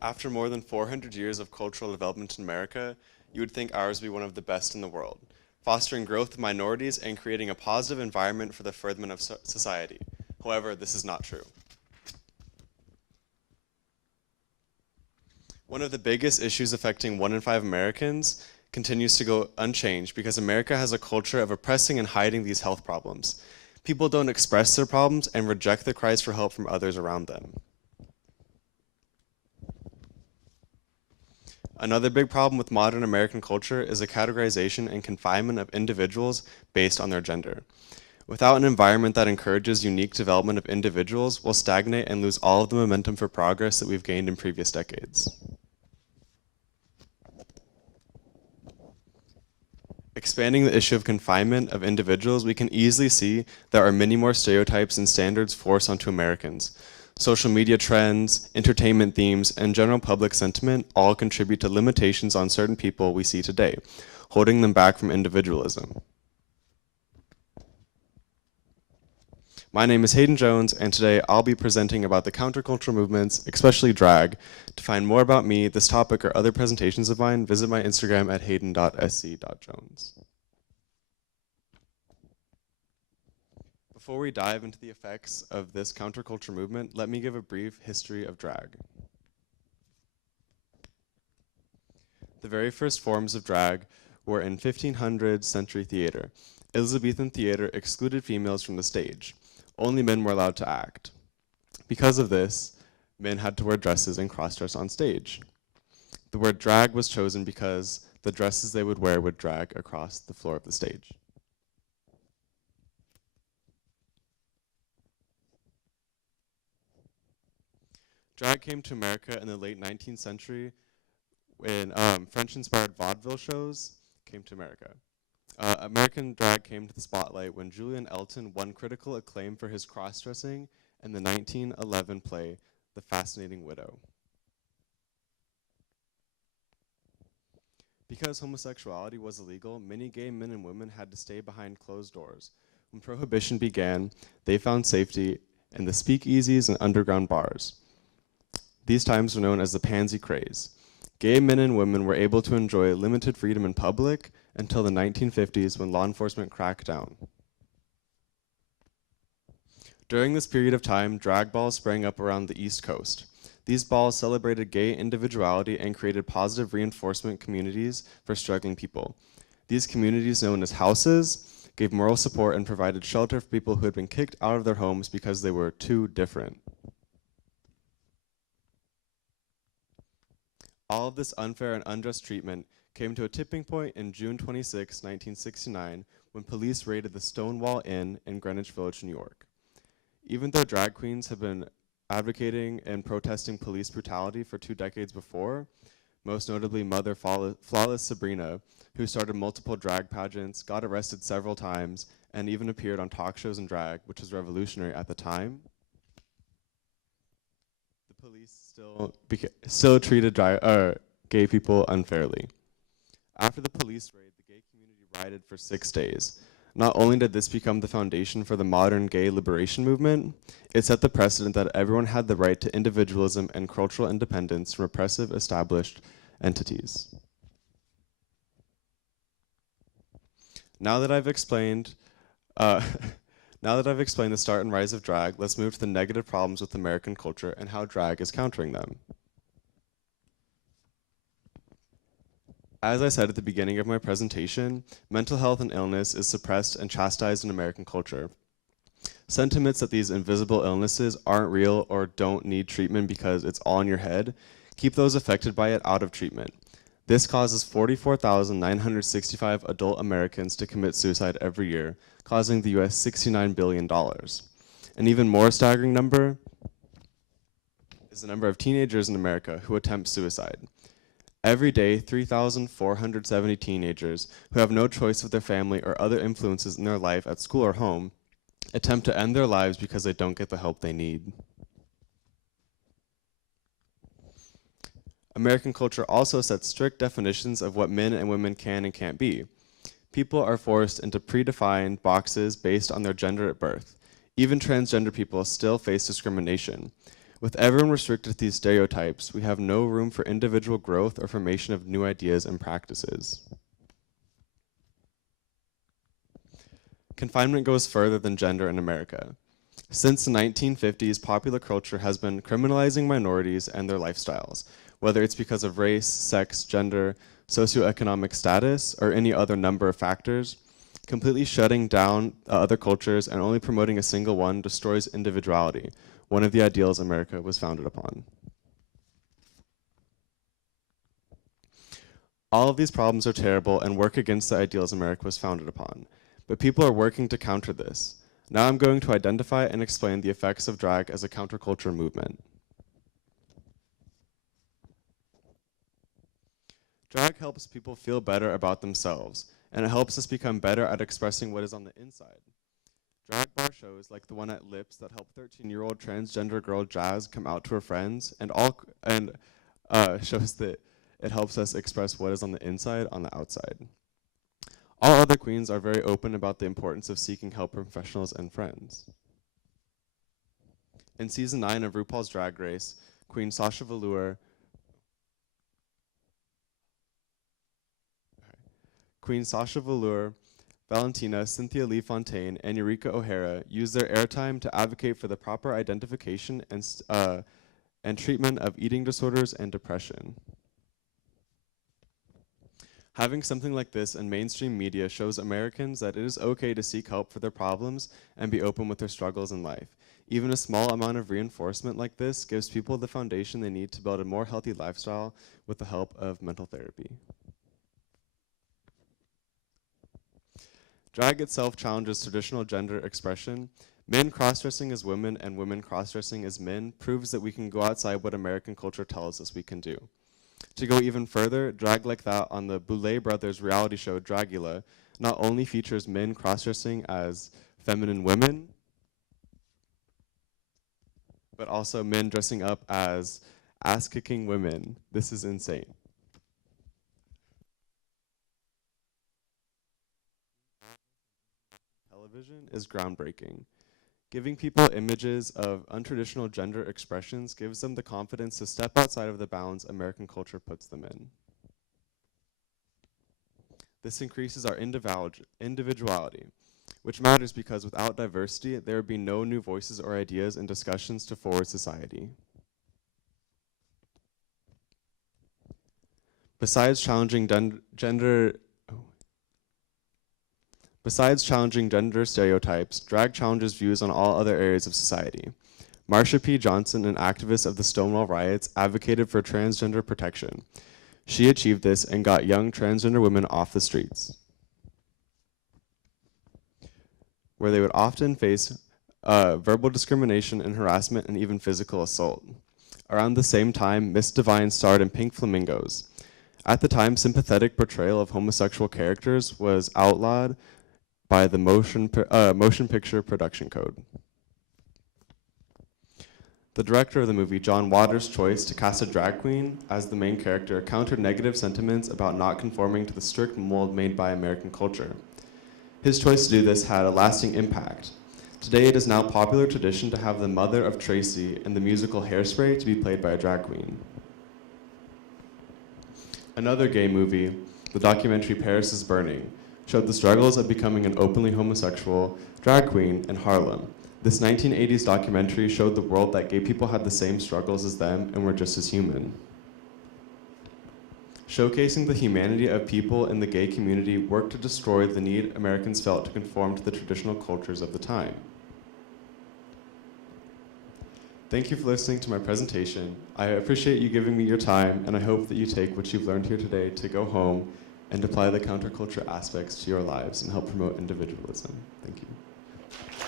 After more than 400 years of cultural development in America, you would think ours would be one of the best in the world, fostering growth of minorities and creating a positive environment for the furtherment of society. However, this is not true. One of the biggest issues affecting 1 in 5 Americans continues to go unchanged because America has a culture of oppressing and hiding these health problems. People don't express their problems and reject the cries for help from others around them. Another big problem with modern American culture is the categorization and confinement of individuals based on their gender. Without an environment that encourages unique development of individuals, we'll stagnate and lose all of the momentum for progress that we've gained in previous decades. Expanding the issue of confinement of individuals, we can easily see there are many more stereotypes and standards forced onto Americans. Social media trends, entertainment themes, and general public sentiment all contribute to limitations on certain people we see today, holding them back from individualism. My name is Hayden Jones, and today I'll be presenting about the counterculture movements, especially drag. To find more about me, this topic, or other presentations of mine, visit my Instagram at hayden.sc.jones. Before we dive into the effects of this counterculture movement, let me give a brief history of drag. The very first forms of drag were in 1500s century theater. Elizabethan theater excluded females from the stage. Only men were allowed to act. Because of this, men had to wear dresses and cross-dress on stage. The word drag was chosen because the dresses they would wear would drag across the floor of the stage. Drag came to America in the late 19th century when French-inspired vaudeville shows came to America. American drag came to the spotlight when Julian Elton won critical acclaim for his cross-dressing in the 1911 play, The Fascinating Widow. Because homosexuality was illegal, many gay men and women had to stay behind closed doors. When Prohibition began, they found safety in the speakeasies and underground bars. These times were known as the pansy craze. Gay men and women were able to enjoy limited freedom in public until the 1950s when law enforcement cracked down. During this period of time, drag balls sprang up around the East Coast. These balls celebrated gay individuality and created positive reinforcement communities for struggling people. These communities, known as houses, gave moral support and provided shelter for people who had been kicked out of their homes because they were too different. All of this unfair and unjust treatment came to a tipping point in June 26, 1969, when police raided the Stonewall Inn in Greenwich Village, New York. Even though drag queens have been advocating and protesting police brutality for 2 decades before, most notably Mother Flawless Sabrina, who started multiple drag pageants, got arrested several times, and even appeared on talk shows in drag, which was revolutionary at the time, the police still treated gay people unfairly. After the police raid, the gay community rioted for 6 days. Not only did this become the foundation for the modern gay liberation movement, it set the precedent that everyone had the right to individualism and cultural independence from oppressive established entities. Now that I've explained the start and rise of drag, let's move to the negative problems with American culture and how drag is countering them. As I said at the beginning of my presentation, mental health and illness is suppressed and chastised in American culture. Sentiments that these invisible illnesses aren't real or don't need treatment because it's all in your head keep those affected by it out of treatment. This causes 44,965 adult Americans to commit suicide every year, causing the US $69 billion. An even more staggering number is the number of teenagers in America who attempt suicide. Every day, 3,470 teenagers who have no choice of their family or other influences in their life at school or home attempt to end their lives because they don't get the help they need. American culture also sets strict definitions of what men and women can and can't be. People are forced into predefined boxes based on their gender at birth. Even transgender people still face discrimination. With everyone restricted to these stereotypes, we have no room for individual growth or formation of new ideas and practices. Confinement goes further than gender in America. Since the 1950s, popular culture has been criminalizing minorities and their lifestyles, whether it's because of race, sex, gender, socioeconomic status, or any other number of factors. Completely shutting down other cultures and only promoting a single one destroys individuality, one of the ideals America was founded upon. All of these problems are terrible and work against the ideals America was founded upon, but people are working to counter this. Now I'm going to identify and explain the effects of drag as a counterculture movement. Drag helps people feel better about themselves, and it helps us become better at expressing what is on the inside. Drag bar shows like the one at Lips that help 13-year-old transgender girl Jazz come out to her friends, and shows that it helps us express what is on the inside on the outside. All other queens are very open about the importance of seeking help from professionals and friends. In season 9 of RuPaul's Drag Race, Queen Sasha Velour Valentina, Cynthia Lee Fontaine, and Eureka O'Hara use their airtime to advocate for the proper identification and treatment of eating disorders and depression. Having something like this in mainstream media shows Americans that it is okay to seek help for their problems and be open with their struggles in life. Even a small amount of reinforcement like this gives people the foundation they need to build a more healthy lifestyle with the help of mental therapy. Drag itself challenges traditional gender expression. Men cross-dressing as women and women cross-dressing as men proves that we can go outside what American culture tells us we can do. To go even further, drag like that on the Boulet Brothers reality show Dragula not only features men cross-dressing as feminine women, but also men dressing up as ass-kicking women. This is insane. Television is groundbreaking. Giving people images of untraditional gender expressions gives them the confidence to step outside of the bounds American culture puts them in. This increases our individuality, which matters because without diversity, there would be no new voices or ideas and discussions to forward society. Besides challenging gender stereotypes, drag challenges views on all other areas of society. Marsha P. Johnson, an activist of the Stonewall riots, advocated for transgender protection. She achieved this and got young transgender women off the streets, where they would often face verbal discrimination and harassment and even physical assault. Around the same time, Miss Divine starred in Pink Flamingos. At the time, sympathetic portrayal of homosexual characters was outlawed by the Motion Picture Production Code. The director of the movie, John Waters' choice to cast a drag queen as the main character countered negative sentiments about not conforming to the strict mold made by American culture. His choice to do this had a lasting impact. Today, it is now popular tradition to have the mother of Tracy in the musical Hairspray to be played by a drag queen. Another gay movie, the documentary Paris is Burning, showed the struggles of becoming an openly homosexual drag queen in Harlem. This 1980s documentary showed the world that gay people had the same struggles as them and were just as human. Showcasing the humanity of people in the gay community worked to destroy the need Americans felt to conform to the traditional cultures of the time. Thank you for listening to my presentation. I appreciate you giving me your time, and I hope that you take what you've learned here today to go home and apply the counterculture aspects to your lives and help promote individualism. Thank you.